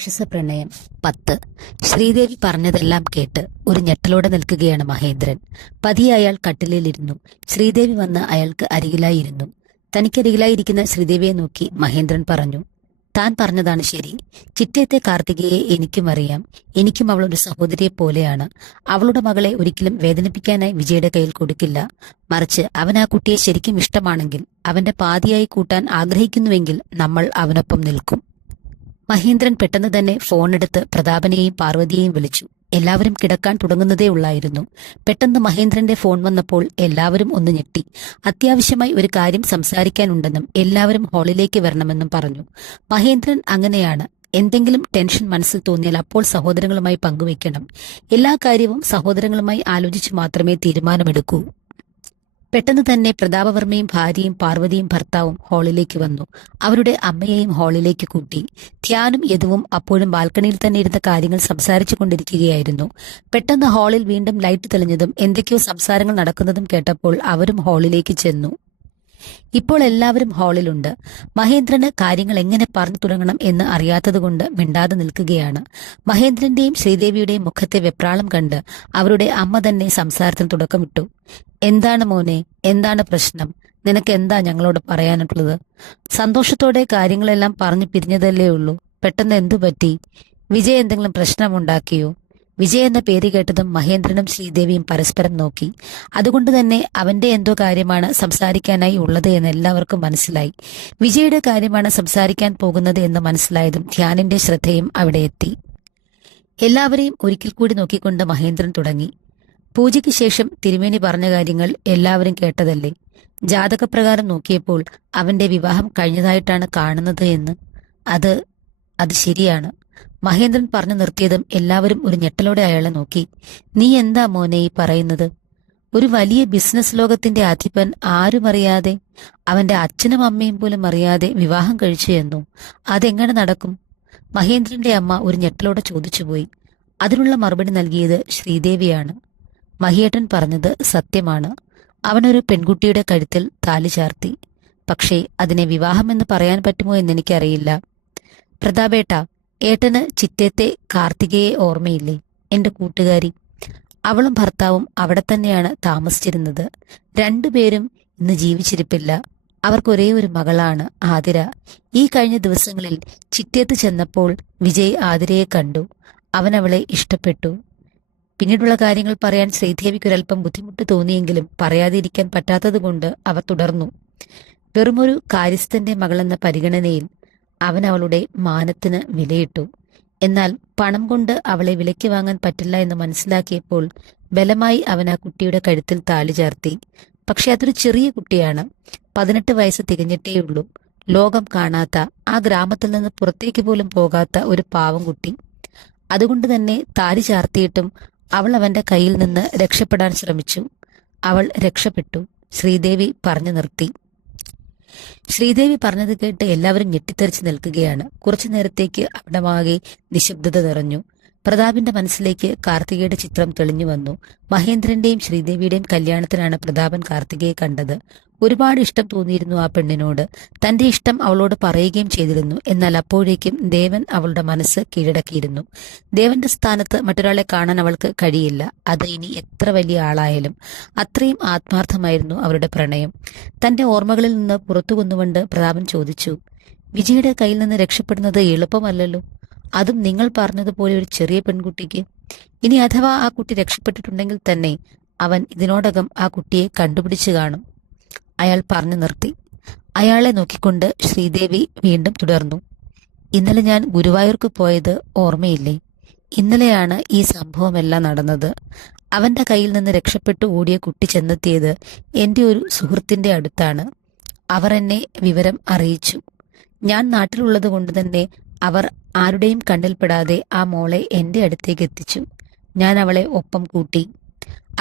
രാക്ഷസപ്രണയം 10. ശ്രീദേവി പറഞ്ഞതെല്ലാം കേട്ട് ഒരു ഞെട്ടലോടെ നിൽക്കുകയാണ് മഹേന്ദ്രൻ. പതിയെ അയാൾ കട്ടിലിലിരുന്നു. ശ്രീദേവി വന്ന് അയാൾക്ക് അരികിലായിരുന്നു. തനിക്കരികിലായിരിക്കുന്ന ശ്രീദേവിയെ നോക്കി മഹേന്ദ്രൻ പറഞ്ഞു, താൻ പറഞ്ഞതാണ് ശരി. ചിറ്റയത്തെ കാർത്തികയെ എനിക്കും അറിയാം. എനിക്കും അവളൊരു സഹോദരിയെ പോലെയാണ്. അവളുടെ മകളെ ഒരിക്കലും വേദനിപ്പിക്കാനായി വിജയുടെ കയ്യിൽ കൊടുക്കില്ല. മറിച്ച് അവൻ ആ കുട്ടിയെ ശരിക്കും ഇഷ്ടമാണെങ്കിൽ, അവന്റെ പാതിയായി കൂട്ടാൻ ആഗ്രഹിക്കുന്നുവെങ്കിൽ നമ്മൾ അവനൊപ്പം നിൽക്കും. മഹേന്ദ്രൻ പെട്ടെന്ന് തന്നെ ഫോണെടുത്ത് പ്രതാപനെയും പാർവതിയെയും വിളിച്ചു. എല്ലാവരും കിടക്കാൻ തുടങ്ങുന്നതേ ഉള്ളായിരുന്നു. പെട്ടെന്ന് മഹേന്ദ്രന്റെ ഫോൺ വന്നപ്പോൾ എല്ലാവരും ഒന്ന് ഞെട്ടി. അത്യാവശ്യമായി ഒരു കാര്യം സംസാരിക്കാനുണ്ടെന്നും എല്ലാവരും ഹാളിലേക്ക് വരണമെന്നും പറഞ്ഞു. മഹേന്ദ്രൻ അങ്ങനെയാണ്. എന്തെങ്കിലും ടെൻഷൻ മനസ്സിൽ തോന്നിയാൽ അപ്പോൾ സഹോദരങ്ങളുമായി പങ്കുവയ്ക്കണം. എല്ലാ കാര്യവും സഹോദരങ്ങളുമായി ആലോചിച്ച് മാത്രമേ തീരുമാനമെടുക്കൂ. പെട്ടെന്ന് തന്നെ പ്രതാപവർമ്മയും ഭാര്യയും പാർവതിയും ഭർത്താവും ഹാളിലേക്ക് വന്നു. അവരുടെ അമ്മയെയും ഹാളിലേക്ക് കൂട്ടി. ധ്യാനും യദുവും അപ്പോഴും ബാൽക്കണിയിൽ തന്നെ ഇരുന്ന കാര്യങ്ങൾ സംസാരിച്ചു കൊണ്ടിരിക്കുകയായിരുന്നു. പെട്ടെന്ന് ഹാളിൽ വീണ്ടും ലൈറ്റ് തെളിഞ്ഞതും എന്തൊക്കെയോ സംസാരങ്ങൾ നടക്കുന്നതും കേട്ടപ്പോൾ അവരും ഹാളിലേക്ക് ചെന്നു. ഇപ്പോൾ എല്ലാവരും ഹാളിലുണ്ട്. മഹേന്ദ്രന് കാര്യങ്ങൾ എങ്ങനെ പറഞ്ഞു തുടങ്ങണം എന്ന് അറിയാത്തതുകൊണ്ട് മിണ്ടാതെ നിൽക്കുകയാണ്. മഹേന്ദ്രന്റെയും ശ്രീദേവിയുടെയും മുഖത്തെ വെപ്രാളം കണ്ട് അവരുടെ അമ്മ തന്നെ സംസാരത്തിന് തുടക്കമിട്ടു. എന്താണ് മോനെ, എന്താണ് പ്രശ്നം? നിനക്ക് എന്താ ഞങ്ങളോട് പറയാനുള്ളത്? സന്തോഷത്തോടെ കാര്യങ്ങളെല്ലാം പറഞ്ഞു പിരിഞ്ഞതല്ലേ ഉള്ളൂ. പെട്ടെന്ന് എന്തു പറ്റി? വിജയ് എന്തെങ്കിലും പ്രശ്നമുണ്ടാക്കിയോ? വിജയ് എന്ന പേര് കേട്ടതും മഹേന്ദ്രനും ശ്രീദേവിയും പരസ്പരം നോക്കി. അതുകൊണ്ട് തന്നെ അവന്റെ എന്തോ കാര്യമാണ് സംസാരിക്കാനായി ഉള്ളത് എന്ന് എല്ലാവർക്കും മനസ്സിലായി. വിജയുടെ കാര്യമാണ് സംസാരിക്കാൻ പോകുന്നത് എന്ന് മനസ്സിലായതും ധ്യാനിന്റെ ശ്രദ്ധയും അവിടെ എത്തി. എല്ലാവരെയും ഒരിക്കൽ കൂടി നോക്കിക്കൊണ്ട് മഹേന്ദ്രൻ തുടങ്ങി. പൂജയ്ക്ക് ശേഷം തിരുമേനി പറഞ്ഞ കാര്യങ്ങൾ എല്ലാവരും കേട്ടതല്ലേ? ജാതകപ്രകാരം നോക്കിയപ്പോൾ അവന്റെ വിവാഹം കഴിഞ്ഞതായിട്ടാണ് കാണുന്നത് എന്ന്. അത് ശരിയാണ്. മഹേന്ദ്രൻ പറഞ്ഞു നിർത്തിയതും എല്ലാവരും ഒരു ഞെട്ടലോടെ അയാളെ നോക്കി. നീ എന്താ മോനെ ഈ പറയുന്നത്? ഒരു വലിയ ബിസിനസ് ലോകത്തിന്റെ അധിപൻ ആരും അറിയാതെ, അവന്റെ അച്ഛനും അമ്മയും പോലും അറിയാതെ വിവാഹം കഴിച്ചു എന്നോ? അതെങ്ങനെ നടക്കും? മഹേന്ദ്രന്റെ അമ്മ ഒരു ഞെട്ടലോടെ ചോദിച്ചുപോയി. അതിനുള്ള മറുപടി നൽകിയത് ശ്രീദേവിയാണ്. മഹിയേട്ടൻ പറഞ്ഞത് സത്യമാണ്. അവനൊരു പെൺകുട്ടിയുടെ കഴുത്തിൽ താലി ചാർത്തി. പക്ഷേ അതിനെ വിവാഹമെന്ന് പറയാൻ പറ്റുമോ എന്നെനിക്കറിയില്ല. പ്രതാപേട്ട, ഏട്ടന് ചിറ്റത്തെ കാർത്തികയെ ഓർമ്മയില്ലേ? എന്റെ കൂട്ടുകാരി. അവളും ഭർത്താവും അവിടെ തന്നെയാണ് താമസിച്ചിരുന്നത്. രണ്ടുപേരും ഇന്ന് ജീവിച്ചിരിപ്പില്ല. അവർക്ക് ഒരേ ഒരു മകളാണ് ആതിര. ഈ കഴിഞ്ഞ ദിവസങ്ങളിൽ ചിറ്റേത്ത് ചെന്നപ്പോൾ വിജയ് ആതിരയെ കണ്ടു. അവൻ അവളെ ഇഷ്ടപ്പെട്ടു. പിന്നീടുള്ള കാര്യങ്ങൾ പറയാൻ ശ്രീദേവിക്കൊരൽപ്പം ബുദ്ധിമുട്ട് തോന്നിയെങ്കിലും പറയാതിരിക്കാൻ പറ്റാത്തതുകൊണ്ട് അവർ തുടർന്നു. വെറുമൊരു കാര്യസ്ഥന്റെ മകളെന്ന പരിഗണനയിൽ അവൻ അവളുടെ മാനത്തിന് വിലയിട്ടു. എന്നാൽ പണം കൊണ്ട് അവളെ വിലയ്ക്ക് വാങ്ങാൻ പറ്റില്ല എന്ന് മനസ്സിലാക്കിയപ്പോൾ ബലമായി അവൻ ആ കുട്ടിയുടെ കഴുത്തിൽ താലി ചാർത്തി. പക്ഷെ അതൊരു ചെറിയ കുട്ടിയാണ്. 18 വയസ്സ് തികഞ്ഞിട്ടേയുള്ളൂ. ലോകം കാണാത്ത, ആ ഗ്രാമത്തിൽ നിന്ന് പുറത്തേക്ക് പോലും പോകാത്ത ഒരു പാവം കുട്ടി. അതുകൊണ്ട് തന്നെ താലി ചാർത്തിയിട്ടും അവൾ അവന്റെ കയ്യിൽ നിന്ന് രക്ഷപ്പെടാൻ ശ്രമിച്ചു. അവൾ രക്ഷപ്പെട്ടു. ശ്രീദേവി പറഞ്ഞു നിർത്തി. ശ്രീദേവി പറഞ്ഞത് കേട്ട് എല്ലാവരും ഞെട്ടിത്തെറിച്ച് നിൽക്കുകയാണ്. കുറച്ചു നേരത്തേക്ക് അവിടമാകെ നിശബ്ദത നിറഞ്ഞു. പ്രതാപിന്റെ മനസ്സിലേക്ക് കാർത്തികയുടെ ചിത്രം തെളിഞ്ഞു വന്നു. മഹേന്ദ്രന്റെയും ശ്രീദേവിയുടെയും കല്യാണത്തിനാണ് പ്രതാപൻ കാർത്തികയെ കണ്ടത്. ഒരുപാട് ഇഷ്ടം തോന്നിയിരുന്നു ആ പെണ്ണിനോട്. തന്റെ ഇഷ്ടം അവളോട് പറയുകയും ചെയ്തിരുന്നു. എന്നാൽ അപ്പോഴേക്കും ദേവൻ അവളുടെ മനസ്സ് കീഴടക്കിയിരുന്നു. ദേവന്റെ സ്ഥാനത്ത് മറ്റൊരാളെ കാണാൻ അവൾക്ക് കഴിയില്ല. അത് ഇനി എത്ര വലിയ ആളായാലും. അത്രയും ആത്മാർത്ഥമായിരുന്നു അവരുടെ പ്രണയം. തന്റെ ഓർമ്മകളിൽ നിന്ന് പുറത്തു കൊന്നുകൊണ്ട് പ്രതാപൻ ചോദിച്ചു, വിജയുടെ കയ്യിൽ നിന്ന് രക്ഷപ്പെടുന്നത് എളുപ്പമല്ലല്ലോ. അതും നിങ്ങൾ പറഞ്ഞതുപോലെ ഒരു ചെറിയ പെൺകുട്ടിക്ക്. ഇനി അഥവാ ആ കുട്ടി രക്ഷപ്പെട്ടിട്ടുണ്ടെങ്കിൽ തന്നെ അവൻ ഇതിനോടകം ആ കുട്ടിയെ കണ്ടുപിടിച്ചു കാണും. അയാൾ പറഞ്ഞു നിർത്തി. അയാളെ നോക്കിക്കൊണ്ട് ശ്രീദേവി വീണ്ടും തുടർന്നു. ഇന്നലെ ഞാൻ ഗുരുവായൂർക്ക് പോയത് ഓർമ്മയില്ലേ? ഇന്നലെയാണ് ഈ സംഭവമെല്ലാം നടന്നത്. അവന്റെ കയ്യിൽ നിന്ന് രക്ഷപ്പെട്ടു ഓടിയ കുട്ടി ചെന്നെത്തിയത് എന്റെ ഒരു സുഹൃത്തിന്റെ അടുത്താണ്. അവർ എന്നെ വിവരം അറിയിച്ചു. ഞാൻ നാട്ടിലുള്ളത് കൊണ്ട് തന്നെ അവർ ആരുടെയും കണ്ണിൽപ്പെടാതെ ആ മോളെ എന്റെ അടുത്തേക്ക് എത്തിച്ചു. ഞാൻ അവളെ ഒപ്പം കൂട്ടി.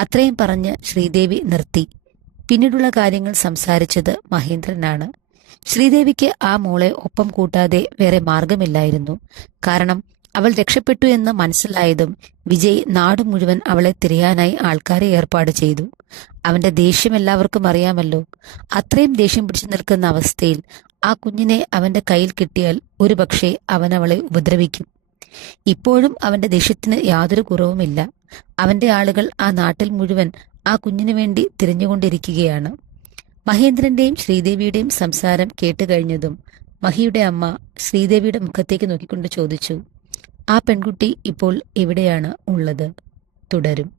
അത്രയും പറഞ്ഞ് ശ്രീദേവി നിർത്തി. പിന്നീടുള്ള കാര്യങ്ങൾ സംസാരിച്ചത് മഹേന്ദ്രനാണ്. ശ്രീദേവിക്ക് ആ മോളെ ഒപ്പം കൂട്ടാതെ വേറെ മാർഗമില്ലായിരുന്നു. കാരണം അവൾ രക്ഷപ്പെട്ടു എന്ന് മനസ്സിലായതും വിജയ് നാട് മുഴുവൻ അവളെ തിരയാനായി ആൾക്കാരെ ഏർപ്പാട് ചെയ്തു. അവന്റെ ദേഷ്യം എല്ലാവർക്കും അറിയാമല്ലോ. അത്രയും ദേഷ്യം പിടിച്ചു നിൽക്കുന്ന അവസ്ഥയിൽ ആ കുഞ്ഞിനെ അവന്റെ കയ്യിൽ കിട്ടിയാൽ ഒരുപക്ഷെ അവൻ അവളെ ഉപദ്രവിക്കും. ഇപ്പോഴും അവന്റെ ദേഷ്യത്തിന് യാതൊരു കുറവുമില്ല. അവന്റെ ആളുകൾ ആ നാട്ടിൽ മുഴുവൻ ആ കുഞ്ഞിനു വേണ്ടി തിരഞ്ഞുകൊണ്ടിരിക്കുകയാണ്. മഹേന്ദ്രന്റെയും ശ്രീദേവിയുടെയും സംസാരം കേട്ടുകഴിഞ്ഞതും മഹിയുടെ അമ്മ ശ്രീദേവിയുടെ മുഖത്തേക്ക് നോക്കിക്കൊണ്ട് ചോദിച്ചു, ആ പെൺകുട്ടി ഇപ്പോൾ എവിടെയാണ് ഉള്ളത്? തുടരും.